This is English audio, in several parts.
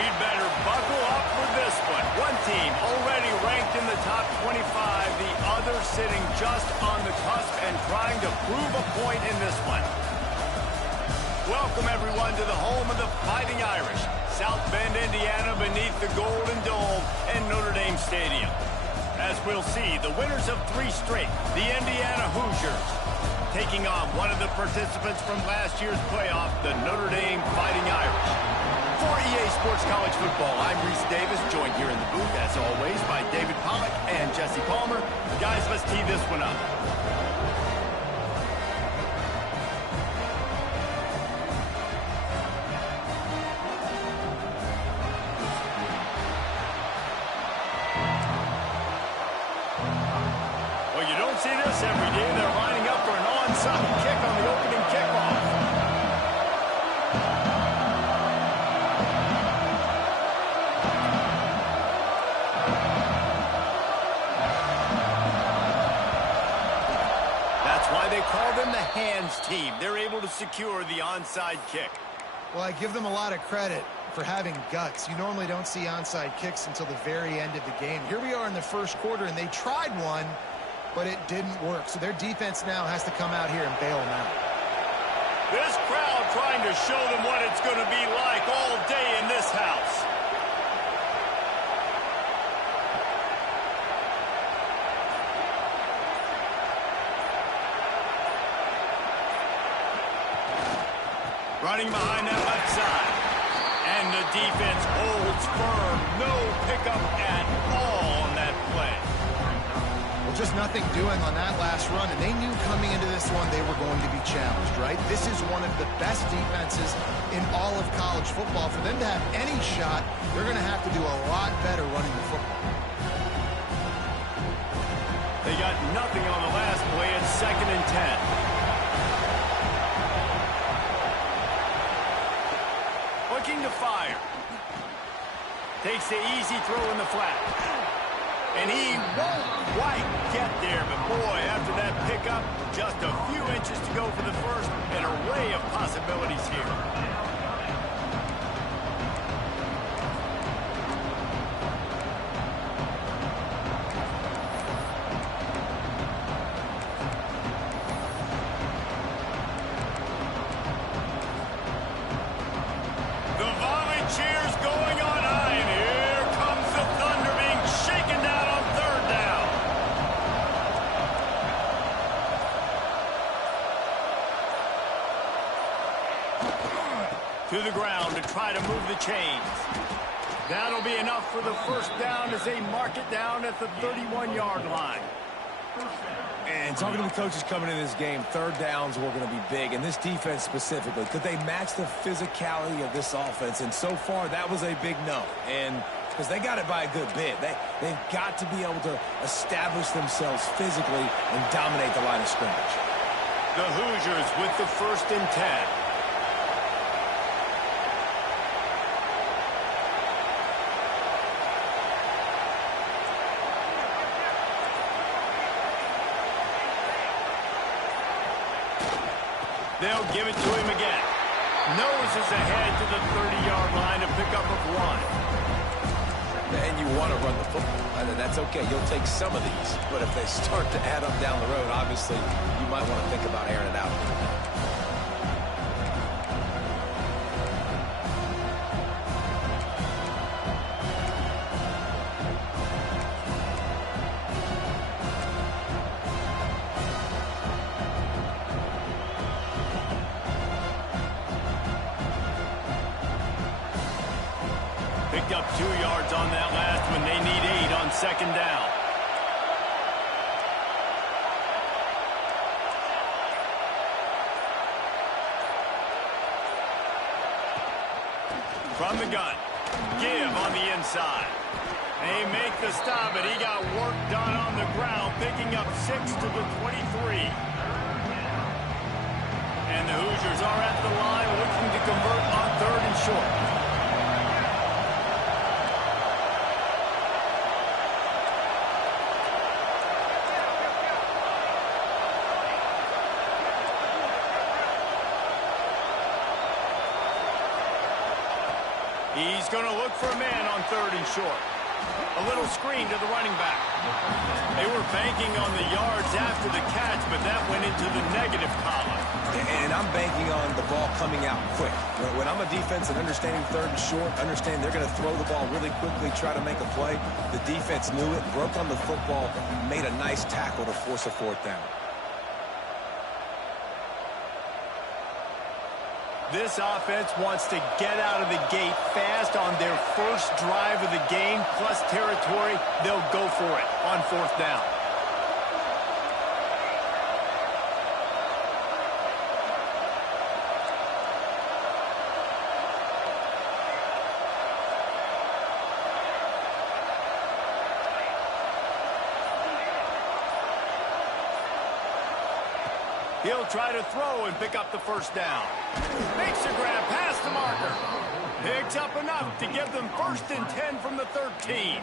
We'd better buckle up for this one. One team already ranked in the top 25, the other sitting just on the cusp and trying to prove a point in this one. Welcome, everyone, to the home of the Fighting Irish, South Bend, Indiana, beneath the Golden Dome and Notre Dame Stadium. As we'll see, the winners of 3 straight, the Indiana Hoosiers, taking on one of the participants from last year's playoff, the Notre Dame Fighting Irish. For EA Sports College Football, I'm Reese Davis, joined here in the booth, as always, by David Pollack and Jesse Palmer. Guys, let's tee this one up. Well, you don't see this every day. They're lining up for an onside kick on the opening kickoff. They call them the hands team. They're able to secure the onside kick. Well, I give them a lot of credit for having guts. You normally don't see onside kicks until the very end of the game. Here we are in the first quarter, and they tried one, but it didn't work. So their defense now has to come out here and bail them out. This crowd trying to show them what it's going to be like all day in this house. Running behind that left side. And the defense holds firm. No pickup at all on that play. Well, just nothing doing on that last run, and they knew coming into this one they were going to be challenged, right? This is one of the best defenses in all of college football. For them to have any shot, they're going to have to do a lot better running the football. They got nothing on the last play. It's 2nd and 10. Looking to fire. Takes the easy throw in the flat. And he won't quite get there, but boy, after that pickup, just a few inches to go for the first. An array of possibilities here. Cheers going on high, and here comes the thunder being shaken down on 3rd down. To the ground to try to move the chains. That'll be enough for the 1st down as they mark it down at the 31-yard line. And talking to the coaches coming into this game, 3rd downs were going to be big, and this defense specifically. Could they match the physicality of this offense? And so far, that was a big no. And because they got it by a good bit. They've got to be able to establish themselves physically and dominate the line of scrimmage. The Hoosiers with the 1st and 10. They'll give it to him again. Noses ahead to the 30-yard line to pick up of 1. And you want to run the football. That's okay. You'll take some of these. But if they start to add up down the road, obviously, you might want to think about airing it out. Picked up 2 yards on that last one. They need 8 on 2nd down. From the gun. Give on the inside. They make the stop, but he got work done on the ground, picking up 6 to the 23. And the Hoosiers are at the line looking to convert on 3rd and short. He's going to look for a man on 3rd and short. A little screen to the running back. They were banking on the yards after the catch, but that went into the negative column. And I'm banking on the ball coming out quick. When I'm a defense and understanding 3rd and short, understand they're going to throw the ball really quickly, try to make a play. The defense knew it, broke on the football, made a nice tackle to force a 4th down. This offense wants to get out of the gate fast on their first drive of the game, plus territory. They'll go for it on 4th down. He'll try to throw and pick up the 1st down. Makes a grab past the marker. Picks up enough to give them 1st and 10 from the 13.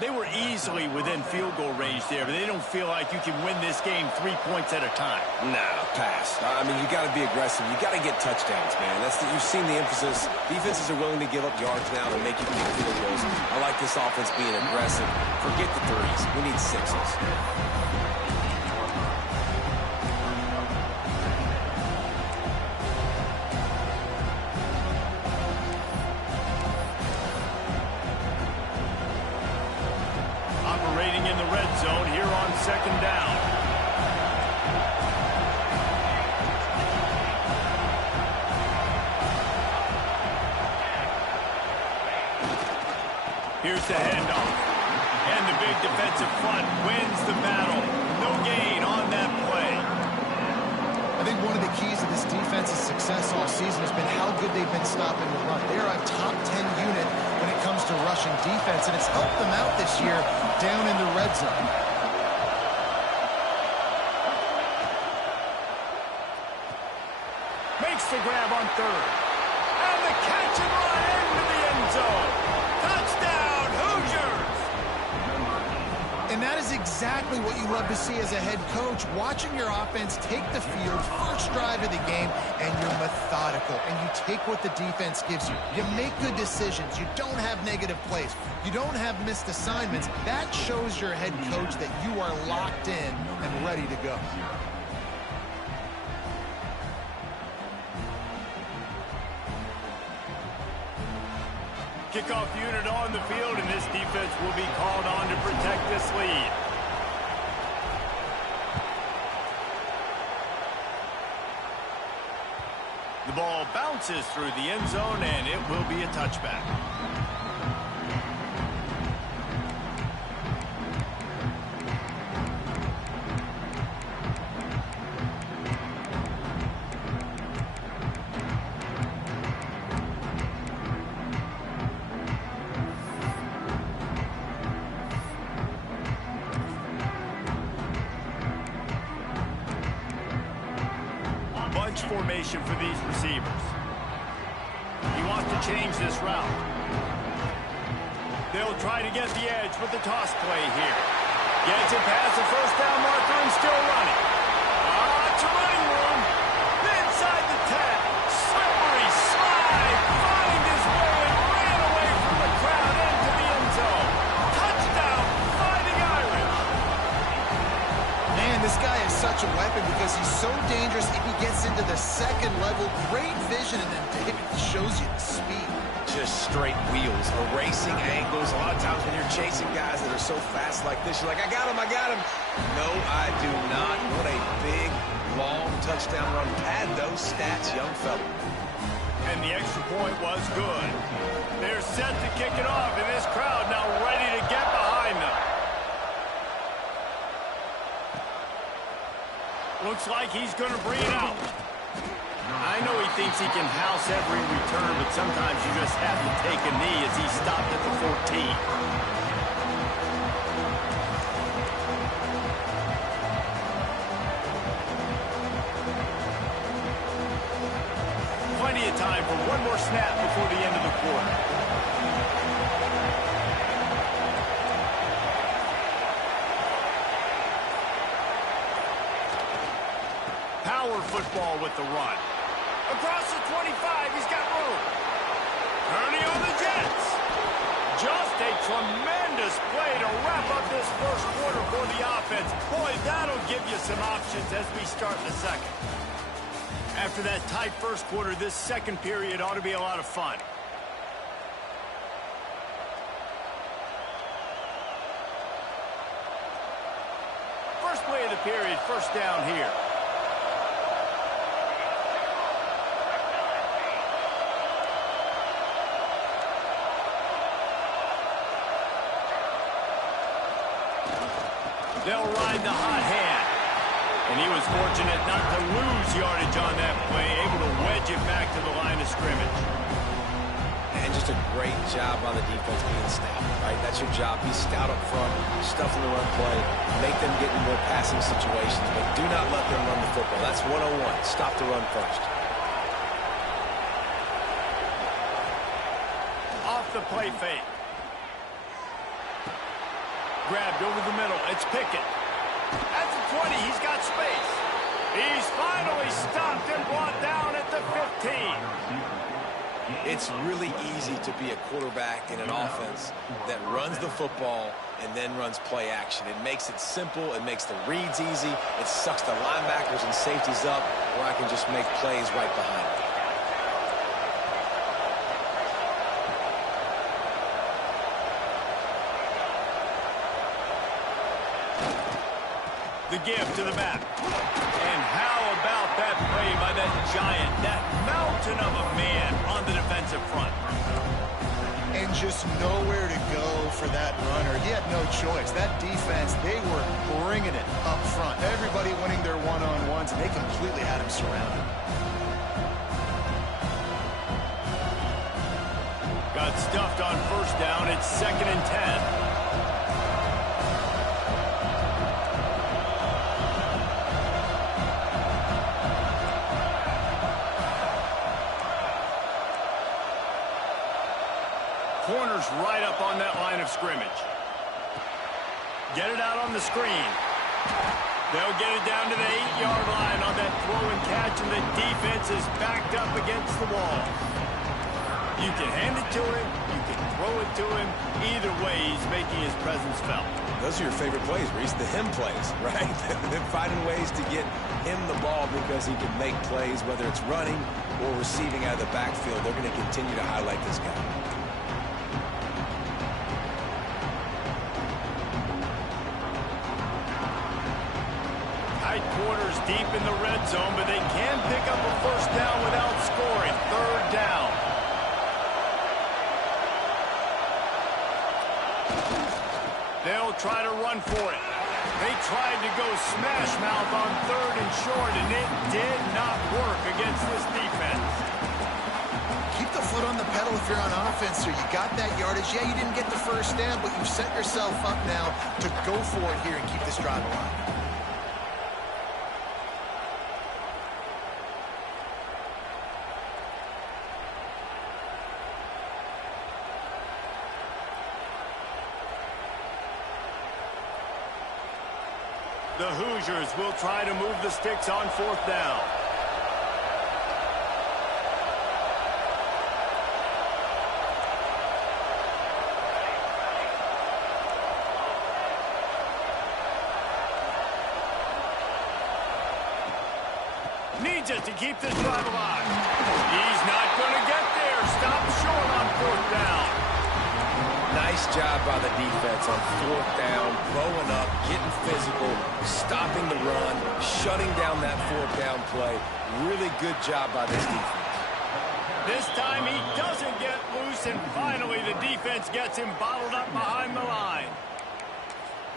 They were easily within field goal range there, but they don't feel like you can win this game 3 points at a time. Nah, pass. I mean, you got to be aggressive. You got to get touchdowns, man. You've seen the emphasis. Defenses are willing to give up yards now to make you kick field goals. I like this offense being aggressive. Forget the 3s. We need 6s. Operating in the red zone here on 2nd down. Here's the handoff. And the big defensive front wins the battle. No gain on that play. I think one of the keys to this defense's success all season has been how good they've been stopping the run. They're a top 10 unit when it comes to rushing defense, and it's helped them out this year down in the red zone. Makes the grab on 3rd. And the catch and run into the end zone. Touchdown, Hoosiers! And that is exactly what you love to see as a head coach, watching your offense take the field, first drive of the game, and you're methodical, and you take what the defense gives you. You make good decisions. You don't have negative plays. You don't have missed assignments. That shows your head coach that you are locked in and ready to go. Kickoff unit on the field, and this defense will be called on to protect this lead. The ball bounces through the end zone, and it will be a touchback. Bunch formation for these receivers. He wants to change this route. They'll try to get the edge with the toss play here. Gets it past the 1st down marker and still running. Lots of running room. Inside the 10. Slippery slide. Find his way and ran away from the crowd into the end zone. Touchdown, Fighting Irish. Man, this guy is such a weapon because he's so dangerous if he gets into the 2nd level. Great vision, and then David shows you the speed. Just straight wheels, erasing angles. A lot of times when you're chasing guys that are so fast like this, you're like, I got him, I got him. No, I do not. What a big, long touchdown run. Pad those stats, young fella. And the extra point was good. They're set to kick it off, and this crowd now ready to get behind them. Looks like he's going to bring it out. I know he thinks he can house every return, but sometimes you just have to take a knee as he stopped at the 14. Plenty of time for one more snap before the end of the quarter. Power football with the run. Across the 25, he's got room. Ernie on the Jets. Just a tremendous play to wrap up this first quarter for the offense. Boy, that'll give you some options as we start the second. After that tight first quarter, this second period ought to be a lot of fun. First play of the period, first down here. They'll ride the hot hand. And he was fortunate not to lose yardage on that play, able to wedge it back to the line of scrimmage. And just a great job by the defense being stout, right? That's your job. Be stout up front, stuff in the run play, make them get in more passing situations, but do not let them run the football. That's 101. Stop the run first. Off the play fake. Grabbed over the middle. It's Pickett. At the 20, he's got space. He's finally stopped and brought down at the 15. It's really easy to be a quarterback in an offense that runs the football and then runs play action. It makes it simple. It makes the reads easy. It sucks the linebackers and safeties up where I can just make plays right behind them. The give to the back. And how about that play by that giant, that mountain of a man on the defensive front? And just nowhere to go for that runner. He had no choice. That defense, they were bringing it up front. Everybody winning their one-on-ones, and they completely had him surrounded. Got stuffed on first down. It's 2nd and 10. Corners right up on that line of scrimmage. Get it out on the screen. They'll get it down to the 8-yard line on that throw and catch, and the defense is backed up against the wall. You can hand it to him. You can throw it to him. Either way, he's making his presence felt. Those are your favorite plays, Reese, the him plays, right? They're finding ways to get him the ball because he can make plays, whether it's running or receiving out of the backfield. They're going to continue to highlight this guy. Quarters deep in the red zone, but they can pick up a first down without scoring. 3rd down. They'll try to run for it. They tried to go smash mouth on 3rd and short, and it did not work against this defense. Keep the foot on the pedal if you're on offense, so you got that yardage. Yeah, you didn't get the first down, but you set yourself up now to go for it here and keep this drive alive. The Hoosiers will try to move the sticks on 4th down. Needs it to keep this drive alive. He's not going to get there. Stop short on 4th down. Nice job by the defense on 4th down, growing up, getting physical, stopping the run, shutting down that 4th down play. Really good job by this defense. This time he doesn't get loose, and finally the defense gets him bottled up behind the line.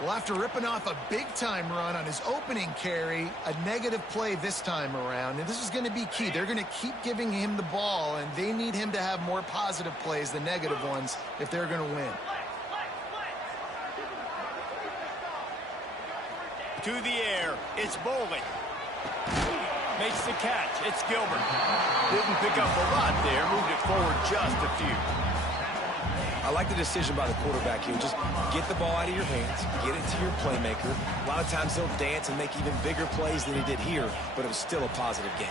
Well, after ripping off a big-time run on his opening carry, a negative play this time around, and this is going to be key. They're going to keep giving him the ball, and they need him to have more positive plays than negative ones if they're going to win. To the air, it's Bowling. Makes the catch, it's Gilbert. Didn't pick up a lot there, moved it forward just a few. I like the decision by the quarterback here. Just get the ball out of your hands, get it to your playmaker. A lot of times he'll dance and make even bigger plays than he did here, but it was still a positive game.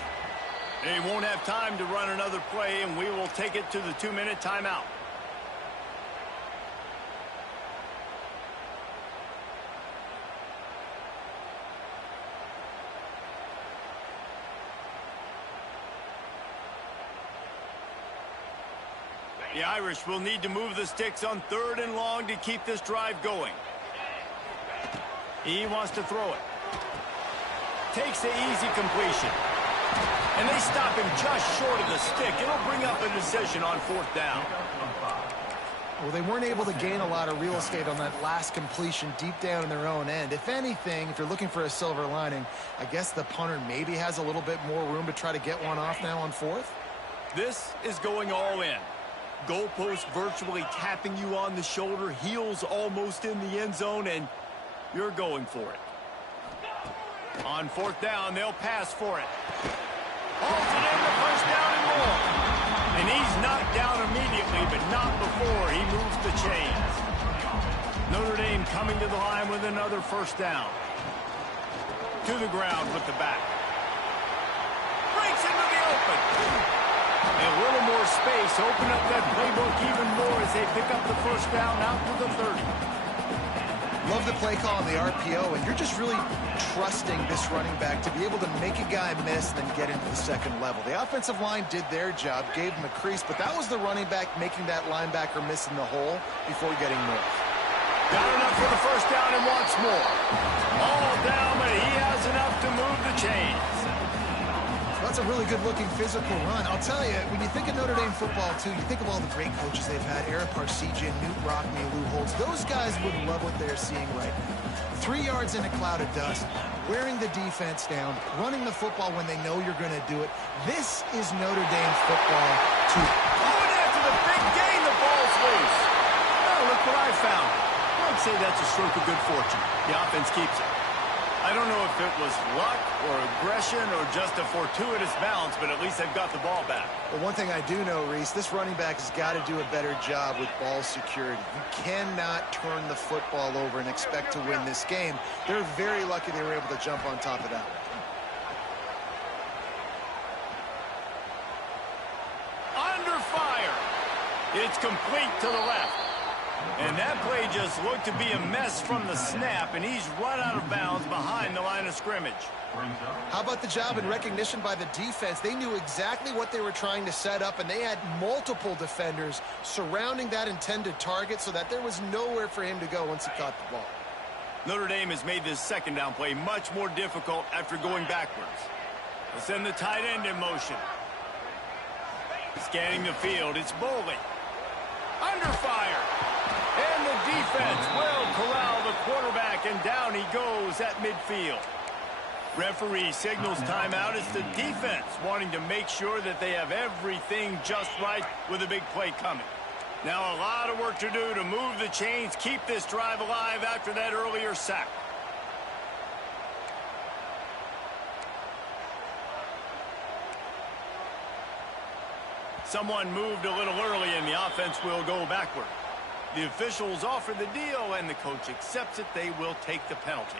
They won't have time to run another play, and we will take it to the 2-minute timeout. The Irish will need to move the sticks on 3rd and long to keep this drive going. He wants to throw it. Takes the easy completion. And they stop him just short of the stick. It'll bring up a decision on 4th down. Well, they weren't able to gain a lot of real estate on that last completion deep down in their own end. If anything, if you're looking for a silver lining, I guess the punter maybe has a little bit more room to try to get one off now on 4th. This is going all in. Goalpost virtually tapping you on the shoulder, heels almost in the end zone, and you're going for it. On 4th down, they'll pass for it. Halted in the 1st down and more. And he's knocked down immediately, but not before he moves the chains. Notre Dame coming to the line with another 1st down. To the ground with the back. Breaks into the open. A little more space, open up that playbook even more as they pick up the 1st down out to the 30. Love the play call on the RPO, and you're just really trusting this running back to be able to make a guy miss and then get into the 2nd level. The offensive line did their job, gave him a crease, but that was the running back making that linebacker miss in the hole before getting north. Got enough for the 1st down and wants more. All down, but he has enough to move the chains. That's a really good-looking physical run. I'll tell you, when you think of Notre Dame football, too, you think of all the great coaches they've had, Eric Parsegian, Newt Rockne, Lou Holtz. Those guys would love what they're seeing right now. 3 yards in a cloud of dust, wearing the defense down, running the football when they know you're going to do it. This is Notre Dame football, too. Going after the big gain, the ball's loose. Oh, look what I found. I'd say that's a stroke of good fortune. The offense keeps it. I don't know if it was luck or aggression or just a fortuitous bounce, but at least they've got the ball back. Well, one thing I do know, Reese, this running back has got to do a better job with ball security. You cannot turn the football over and expect to win this game. They're very lucky they were able to jump on top of that. Under fire. It's complete to the left. And that play just looked to be a mess from the snap, and he's run out of bounds behind the line of scrimmage. How about the job and recognition by the defense? They knew exactly what they were trying to set up, and they had multiple defenders surrounding that intended target so that there was nowhere for him to go once he caught the ball. Notre Dame has made this 2nd down play much more difficult after going backwards. They'll send the tight end in motion. Scanning the field, it's Boley. Under fire. And the defense will corral the quarterback, and down he goes at midfield. Referee signals timeout. It's the defense wanting to make sure that they have everything just right with a big play coming. Now a lot of work to do to move the chains, keep this drive alive after that earlier sack. Someone moved a little early, and the offense will go backward. The officials offer the deal, and the coach accepts it. They will take the penalty.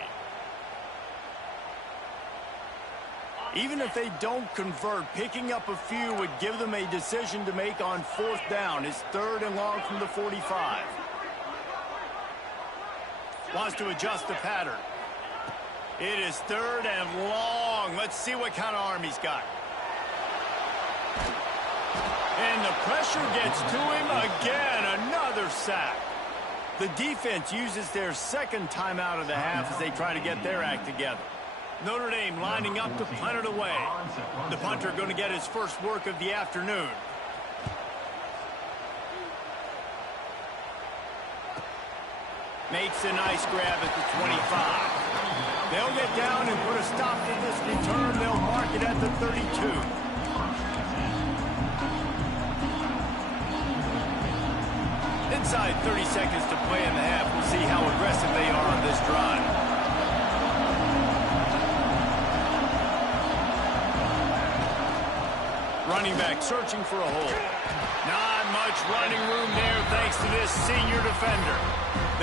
Even if they don't convert, picking up a few would give them a decision to make on 4th down. It's 3rd and long from the 45. Wants to adjust the pattern. It is 3rd and long. Let's see what kind of arm he's got. And the pressure gets to him again. Another sack. The defense uses their 2nd timeout of the half as they try to get their act together. Notre Dame lining up to punt it away. The punter going to get his first work of the afternoon. Makes a nice grab at the 25. They'll get down and put a stop to this return. They'll mark it at the 32. Inside 30 seconds to play in the half. We'll see how aggressive they are on this drive. Running back searching for a hole. Not much running room there thanks to this senior defender.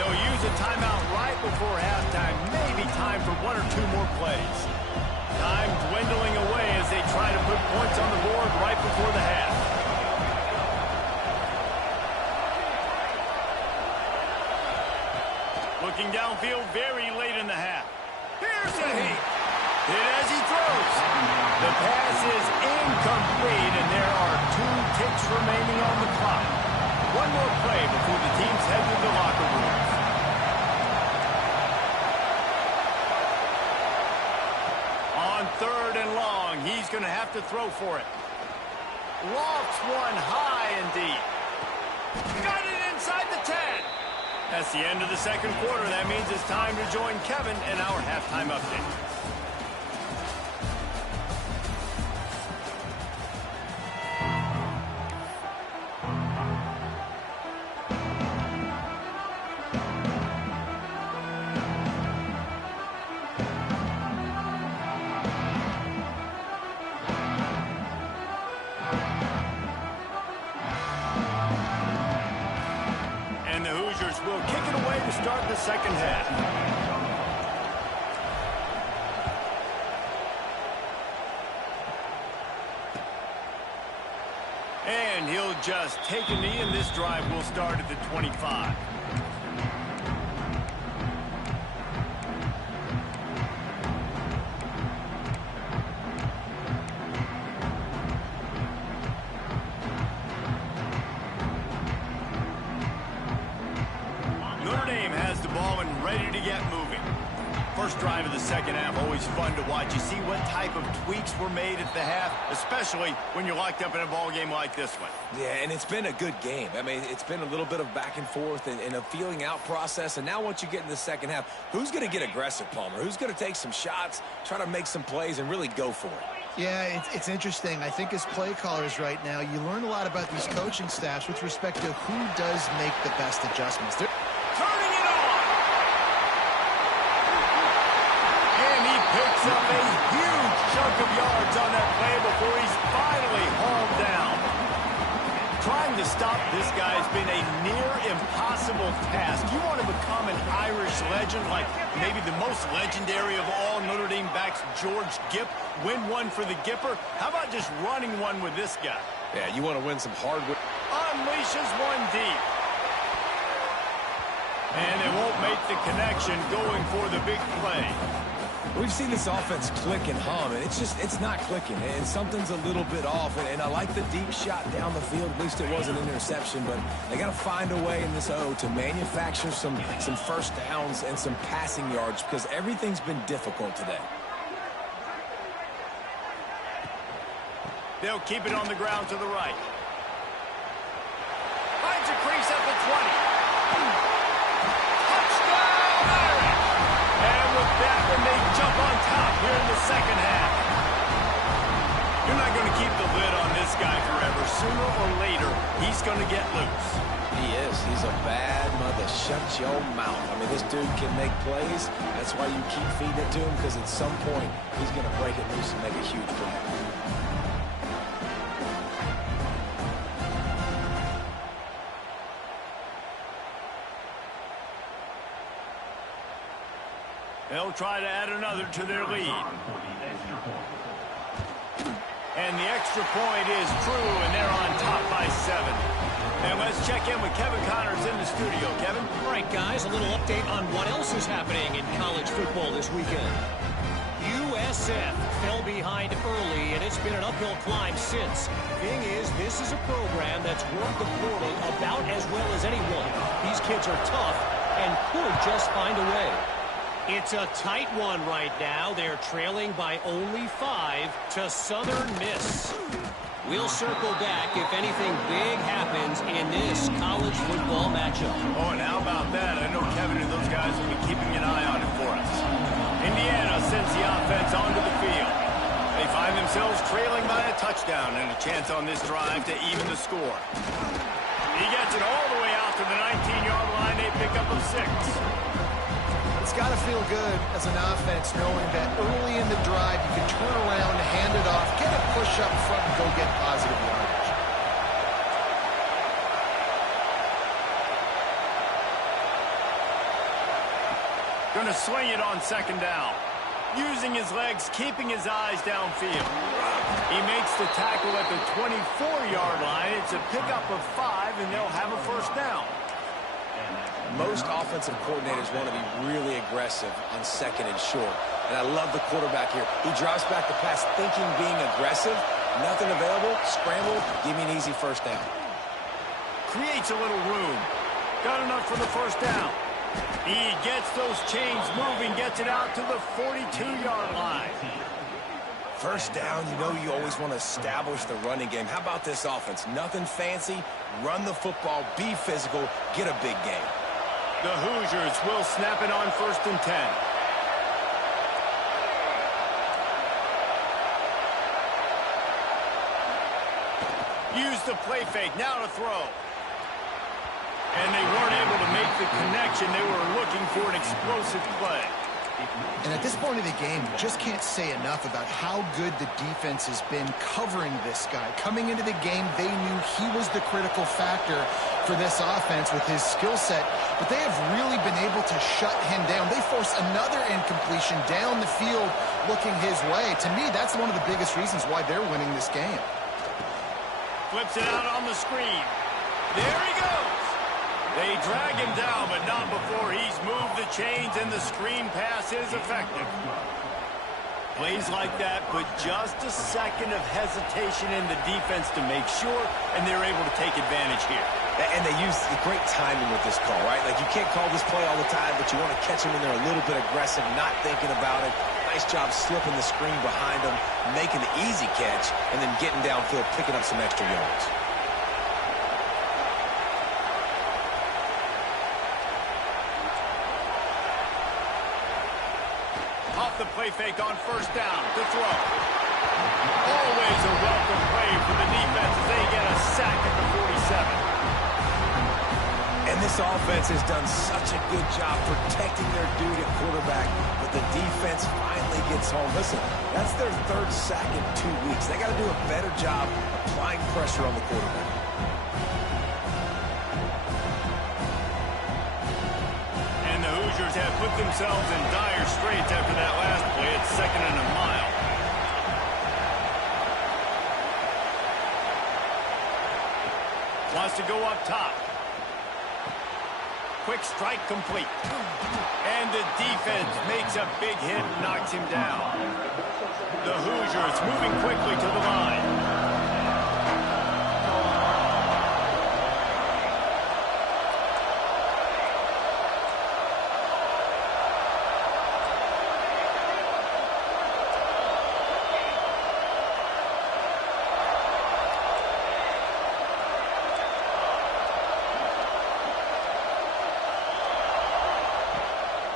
They'll use a timeout right before halftime. Maybe time for 1 or 2 more plays. Time dwindling away as they try to put points on the Looking downfield very late in the half. Here's a heat. Hit as he throws. The pass is incomplete, and there are 2 ticks remaining on the clock. One more play before the teams head to the locker rooms. On 3rd and long, he's going to have to throw for it. Lofts one high and deep. Got it inside the 10. That's the end of the second quarter. That means it's time to join Kevin in our halftime update. Will kick it away to start the second half. And he'll just take a knee, and this drive will start at the 25. First drive of the second half, always fun to watch. You see what type of tweaks were made at the half, especially when you're locked up in a ball game like this one. Yeah, and it's been a good game. I mean, it's been a little bit of back and forth and a feeling out process. And now once you get in the second half, who's going to get aggressive, Palmer? Who's going to take some shots, try to make some plays, and really go for it? Yeah, it's interesting. I think as play callers right now, you learn a lot about these coaching staffs with respect to who does make the best adjustments. Turning it on! Picks up a huge chunk of yards on that play before he's finally hauled down. Trying to stop this guy has been a near impossible task. You want to become an Irish legend, like maybe the most legendary of all Notre Dame backs, George Gipp, win one for the Gipper. How about just running one with this guy? Yeah, you want to win some hardwood. Unleashes one deep. And they won't make the connection going for the big play. We've seen this offense click and hum, and it's not clicking, and something's a little bit off. And I like the deep shot down the field. At least it wasn't an interception, but they got to find a way in this O to manufacture some first downs and some passing yards because everything's been difficult today. They'll keep it on the ground to the right. Finds a crease at the 20. That when they jump on top here in the second half. You're not going to keep the lid on this guy forever. Sooner or later, he's going to get loose. He is. He's a bad mother. Shut your mouth. I mean, this dude can make plays. That's why you keep feeding it to him, because at some point, he's going to break it loose and make a huge play. They'll try to add another to their lead. And the extra point is true, and they're on top by 7. And let's check in with Kevin Connors in the studio. Kevin? All right, guys, a little update on what else is happening in college football this weekend. USF fell behind early, and it's been an uphill climb since. Thing is, this is a program that's worked the portal about as well as anyone. These kids are tough and could just find a way. It's a tight one right now. They're trailing by only 5 to Southern Miss. We'll circle back if anything big happens in this college football matchup. Oh, and how about that? I know Kevin and those guys will be keeping an eye on it for us. Indiana sends the offense onto the field. They find themselves trailing by a touchdown and a chance on this drive to even the score. He gets it all the way out to the 19-yard line. They pick up a 6. It's got to feel good as an offense knowing that early in the drive you can turn around, hand it off, get a push up front, and go get positive yardage. Going to swing it on second down. Using his legs, keeping his eyes downfield. He makes the tackle at the 24-yard line. It's a pickup of 5, and they'll have a first down. Most offensive coordinators want to be really aggressive on second and short. And I love the quarterback here. He drops back the pass thinking being aggressive. Nothing available. Scramble. Give me an easy first down. Creates a little room. Got enough for the first down. He gets those chains moving, gets it out to the 42-yard line. First down, you know you always want to establish the running game. How about this offense? Nothing fancy. Run the football, be physical, get a big game. The Hoosiers will snap it on 1st and 10. Use the play fake, now to throw. And they weren't able to make the connection. They were looking for an explosive play. And at this point of the game, you just can't say enough about how good the defense has been covering this guy. Coming into the game, they knew he was the critical factor for this offense with his skill set, but they have really been able to shut him down. They forced another incompletion down the field looking his way. To me, that's one of the biggest reasons why they're winning this game. Flips it out on the screen. There he goes. They drag him down, but not before he's moved the chains, and the screen pass is effective. Plays like that, but just a second of hesitation in the defense to make sure, and they're able to take advantage here. And they use great timing with this call, right? Like, you can't call this play all the time, but you want to catch them when they're a little bit aggressive, not thinking about it. Nice job slipping the screen behind them, making the easy catch, and then getting downfield, picking up some extra yards. Off the play fake on 1st down to throw. Always a welcome play for the defense as they get a sack at the 47. And this offense has done such a good job protecting their dude at quarterback, but the defense finally gets home. Listen, that's their 3rd sack in 2 weeks. They got to do a better job applying pressure on the quarterback. And the Hoosiers have put themselves in dire straits after that last play. It's 2nd and a mile. Wants to go up top. Quick strike complete. And the defense makes a big hit and knocks him down. The Hoosiers moving quickly to the line.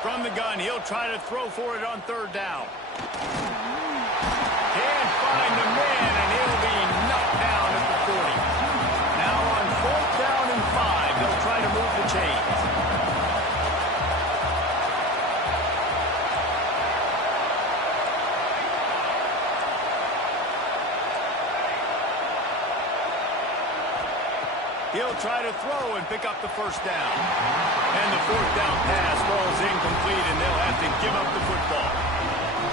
From the gun, he'll try to throw for it on 3rd down. Can't find the man, and he'll be knocked down at the 40. Now on 4th down and 5, they'll try to move the chains. He'll try to throw and pick up the 1st down. And the 4th down pass falls incomplete, and they'll have to give up the football.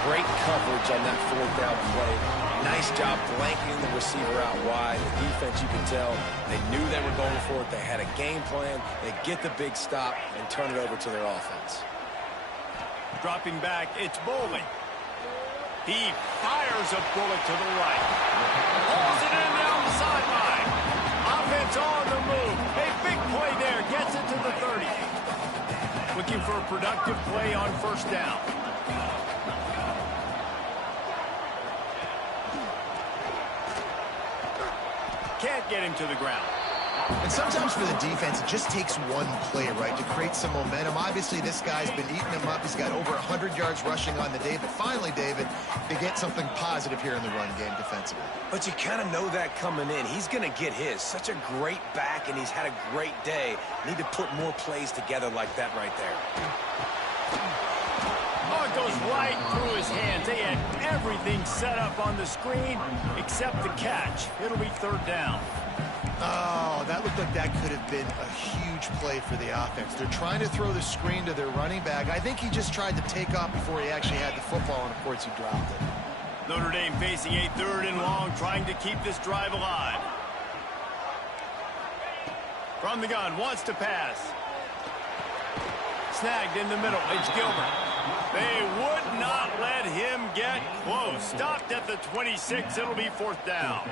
Great coverage on that 4th down play. Nice job blanketing the receiver out wide. The defense, you can tell, they knew they were going for it. They had a game plan. They get the big stop and turn it over to their offense. Dropping back, it's Bowling. He fires a bullet to the right. Pulls it in down the sideline. Offense on the move. A big play there. Gets it to the 30. Looking for a productive play on 1st down. Can't get him to the ground. And sometimes for the defense, it just takes one play, right, to create some momentum. Obviously, this guy's been eating him up. He's got over 100 yards rushing on the day. But finally, David, they get something positive here in the run game defensively. But you kind of know that coming in. He's going to get his. Such a great back, and he's had a great day. Need to put more plays together like that right there. Oh, it goes right through his hands. They had everything set up on the screen except the catch. It'll be 3rd down. Oh, that looked like that could have been a huge play for the offense. They're trying to throw the screen to their running back. I think he just tried to take off before he actually had the football, and of course he dropped it. Notre Dame facing a 3rd and long, trying to keep this drive alive. From the gun, wants to pass. snagged in the middle. It's Gilbert. They would not let him get close. Stopped at the 26. It'll be 4th down.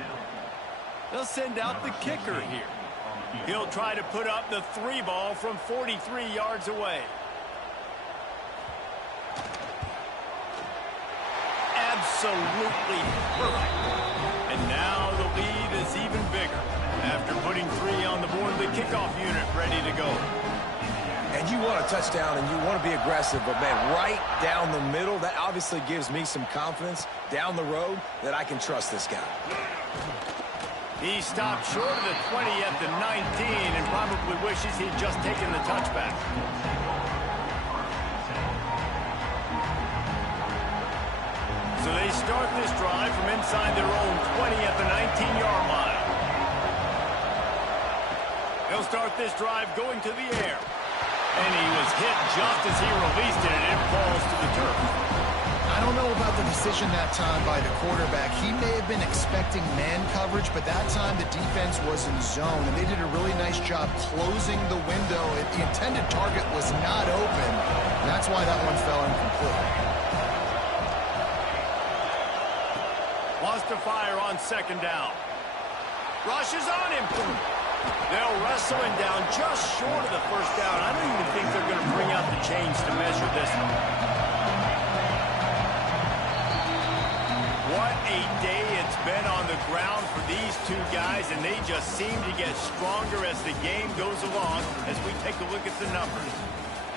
They'll send out the kicker here. He'll try to put up the 3 ball from 43 yards away. Absolutely perfect. And now the lead is even bigger. After putting 3 on the board, the kickoff unit ready to go. And you want a touchdown and you want to be aggressive, but man, right down the middle, that obviously gives me some confidence down the road that I can trust this guy. He stopped short of the 20 at the 19 and probably wishes he'd just taken the touchback. So they start this drive from inside their own 20 at the 19-yard line. They'll start this drive going to the air. And he was hit just as he released it, and it falls to the turf. I don't know about the decision that time by the quarterback. He may have been expecting man coverage, but that time the defense was in zone, and they did a really nice job closing the window. The intended target was not open. That's why that one fell incomplete. Wants to fire on 2nd down. Rushes on him. They'll wrestle him down just short of the 1st down. I don't even think they're going to bring out the chains to measure this one. What a day it's been on the ground for these 2 guys, and they just seem to get stronger as the game goes along as we take a look at the numbers.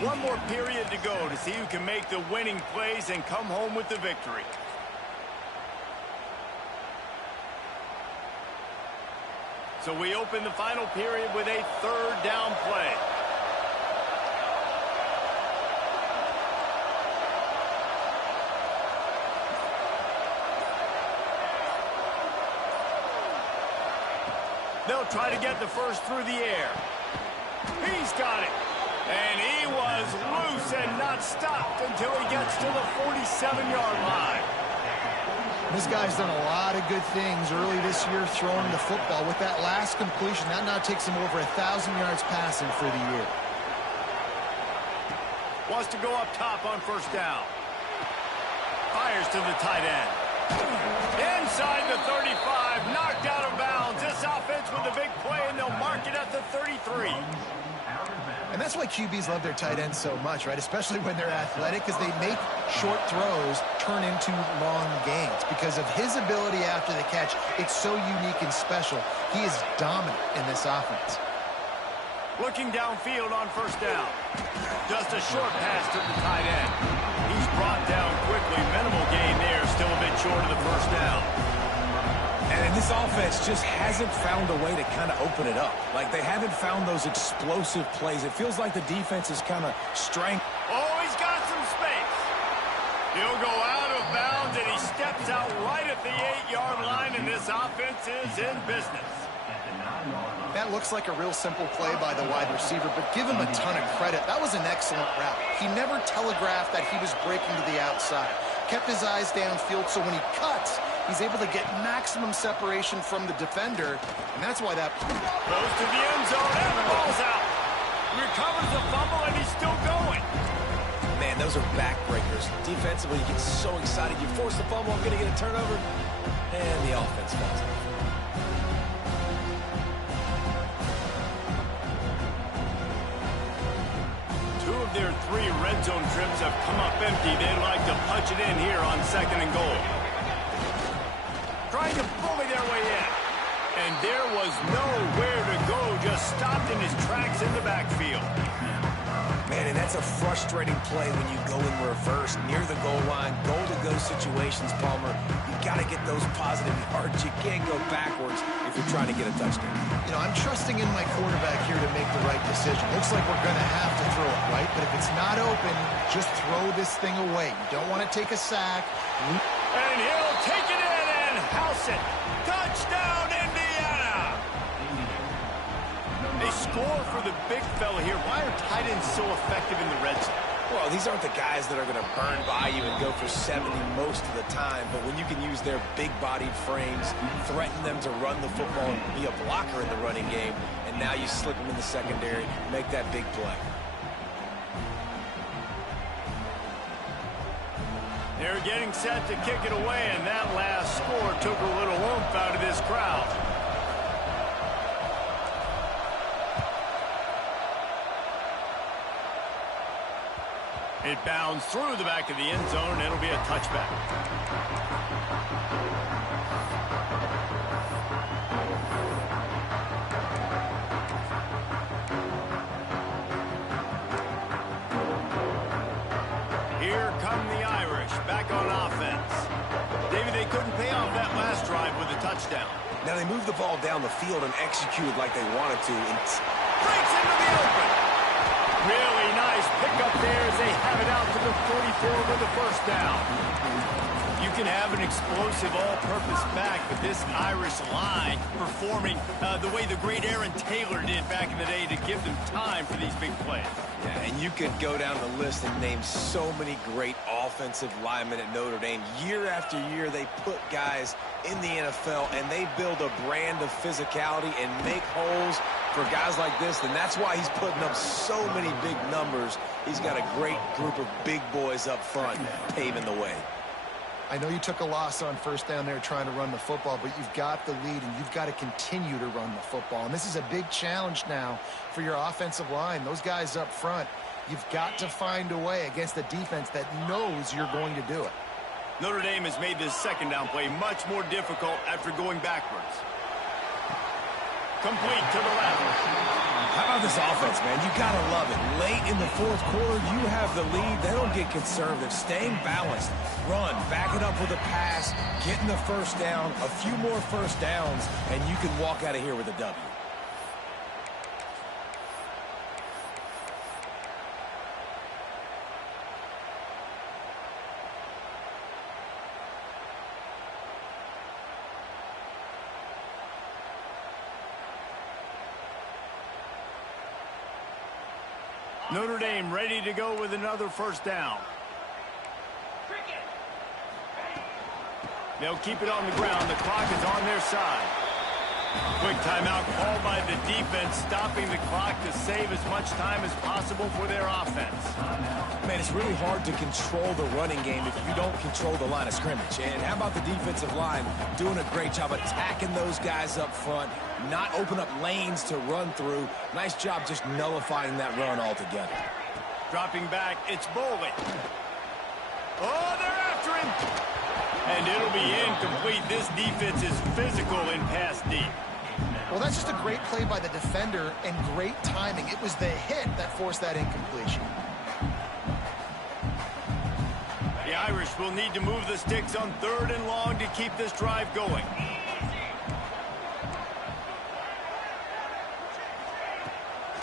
One more period to go to see who can make the winning plays and come home with the victory. So we open the final period with a 3rd down play. They'll try to get the first through the air. He's got it. And he was loose and not stopped until he gets to the 47-yard line. This guy's done a lot of good things early this year throwing the football. With that last completion, that now takes him over 1,000 yards passing for the year. Wants to go up top on 1st down. Fires to the tight end. Inside the 35, knocked out of bounds. This offense with a big play, and they'll mark it at the 33. And that's why QBs love their tight ends so much, right? Especially when they're athletic, because they make short throws turn into long gains. Because of his ability after the catch, it's so unique and special. He is dominant in this offense. Looking downfield on 1st down. Just a short pass to the tight end. He's brought down quickly. Minimal gain there, still a bit short of the 1st down. And this offense just hasn't found a way to kind of open it up. Like, they haven't found those explosive plays. It feels like the defense is kind of strength. Oh, he's got some space. He'll go out of bounds, and he steps out right at the 8-yard line, and this offense is in business. That looks like a real simple play by the wide receiver, but give him a ton of credit. That was an excellent route. He never telegraphed that he was breaking to the outside. Kept his eyes downfield, so when he cuts, he's able to get maximum separation from the defender, and that's why that goes to the end zone, and the ball's out. Recovers the fumble, and he's still going. Man, those are backbreakers. Defensively, you get so excited. You force the fumble, I'm going to get a turnover, and the offense falls off. Their 3 red zone trips have come up empty. They'd like to punch it in here on 2nd and goal. Trying to bully their way in. And there was nowhere to go, just stopped in his tracks in the backfield. Man, and that's a frustrating play when you go in reverse near the goal line, goal-to-go situations, Palmer. You got to get those positive yards. You can't go backwards if you're trying to get a touchdown. You know, I'm trusting in my quarterback here to make the right decision. Looks like we're going to have to throw it, right? But if it's not open, just throw this thing away. You don't want to take a sack. And he'll take it in and house it. Touchdown, Indiana! They score for the big fella here. Why are tight ends so effective in the red zone? Well, these aren't the guys that are going to burn by you and go for 70 most of the time, but when you can use their big-bodied frames, threaten them to run the football and be a blocker in the running game, and now you slip them in the secondary, make that big play. They're getting set to kick it away, and that last score took a little oomph out of this crowd. It bounds through the back of the end zone, and it'll be a touchback. Here come the Irish, back on offense. David, they couldn't pay off that last drive with a touchdown. Now they moved the ball down the field and executed like they wanted to. Breaks into the open. Really nice pickup there as they have it out to the 44 with the first down. You can have an explosive all-purpose back, but this Irish line performing the way the great Aaron Taylor did back in the day to give them time for these big plays. Yeah, and you could go down the list and name so many great offensive linemen at Notre Dame. Year after year, they put guys in the NFL, and they build a brand of physicality and make holes for guys like this, and that's why he's putting up so many big numbers. He's got a great group of big boys up front paving the way. I know you took a loss on first down there trying to run the football, but you've got the lead, and you've got to continue to run the football. And this is a big challenge now for your offensive line. Those guys up front, you've got to find a way against a defense that knows you're going to do it. Notre Dame has made this second down play much more difficult after going backwards. Complete to the left. How about this offense, man? You got to love it. Late in the fourth quarter, you have the lead. They don't get conservative. Staying balanced. Run. Back it up with a pass. Getting the first down. A few more first downs, and you can walk out of here with a W. Notre Dame ready to go with another first down. They'll keep it on the ground. The clock is on their side. Quick timeout called by the defense, stopping the clock to save as much time as possible for their offense. Man, it's really hard to control the running game if you don't control the line of scrimmage. And how about the defensive line doing a great job attacking those guys up front, not open up lanes to run through. Nice job just nullifying that run altogether. Dropping back, it's Bowling. Oh, they're after him. And it'll be incomplete. This defense is physical in pass deep. Well, that's just a great play by the defender and great timing. It was the hit that forced that incompletion. The Irish will need to move the sticks on 3rd and long to keep this drive going.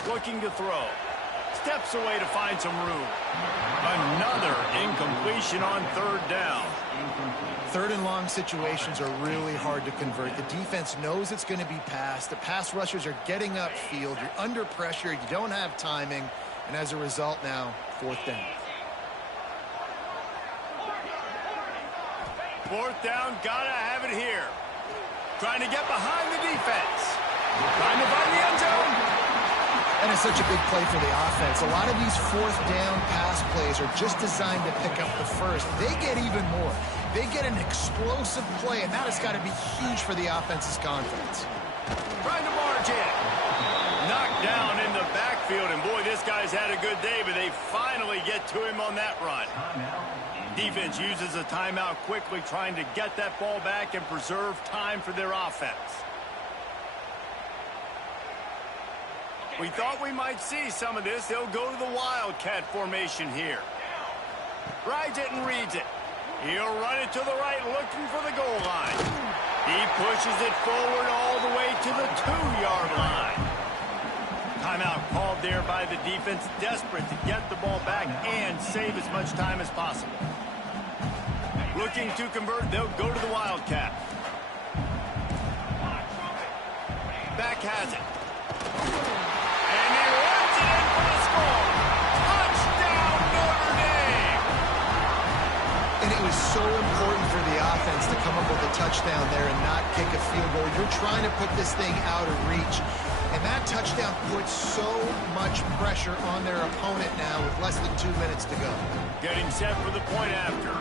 Looking to throw. Steps away to find some room. Another incompletion on 3rd down. 3rd and long situations are really hard to convert. The defense knows it's going to be passed. The pass rushers are getting upfield. You're under pressure. You don't have timing. And as a result now, 4th down. 4th down, gotta have it here. Trying to get behind the defense. Trying to find the end zone. And it's such a big play for the offense. A lot of these 4th down pass plays are just designed to pick up the first. They get even more. They get an explosive play, and that has got to be huge for the offense's confidence. Trying to march in. Knocked down in the backfield, and boy, this guy's had a good day, but they finally get to him on that run. Defense uses a timeout quickly, trying to get that ball back and preserve time for their offense. We thought we might see some of this. They'll go to the Wildcat formation here. Rides it and reads it. He'll run it to the right, looking for the goal line. He pushes it forward all the way to the 2-yard line. Timeout called there by the defense, desperate to get the ball back and save as much time as possible. Looking to convert, they'll go to the Wildcat. Back has it. And he runs it in for the score. Touchdown, Notre Dame! And it was so important for the offense to come up with a touchdown there and not kick a field goal. You're trying to put this thing out of reach. And that touchdown puts so much pressure on their opponent now with less than 2 minutes to go. Getting set for the point after.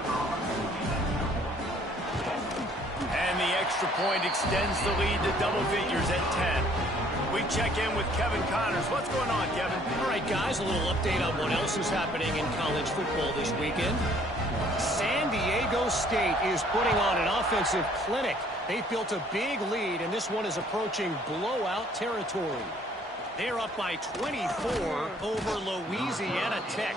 extra point extends the lead to double figures at 10. We check in with Kevin Connors. What's going on, Kevin? All right, guys, a little update on what else is happening in college football this weekend. San Diego State is putting on an offensive clinic. They've built a big lead, and this one is approaching blowout territory. They're up by 24 over Louisiana Tech.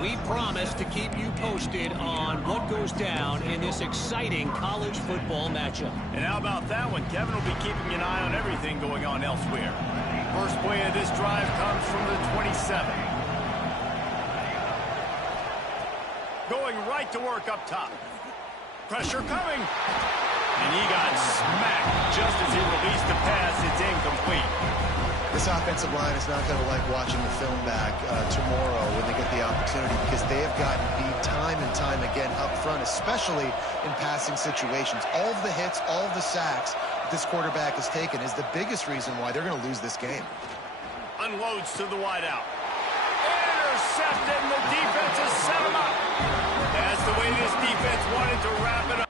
We promise to keep you posted on what goes down in this exciting college football matchup. And how about that one? Kevin will be keeping an eye on everything going on elsewhere. First play of this drive comes from the 27. Going right to work up top. Pressure coming. And he got smacked just as he released the pass. It's incomplete. This offensive line is not going to like watching the film back tomorrow when they get the opportunity, because they have gotten beat time and time again up front, especially in passing situations. All of the hits, all of the sacks that this quarterback has taken is the biggest reason why they're going to lose this game. Unloads to the wideout. Intercepted, and the defense has set him up. That's the way this defense wanted to wrap it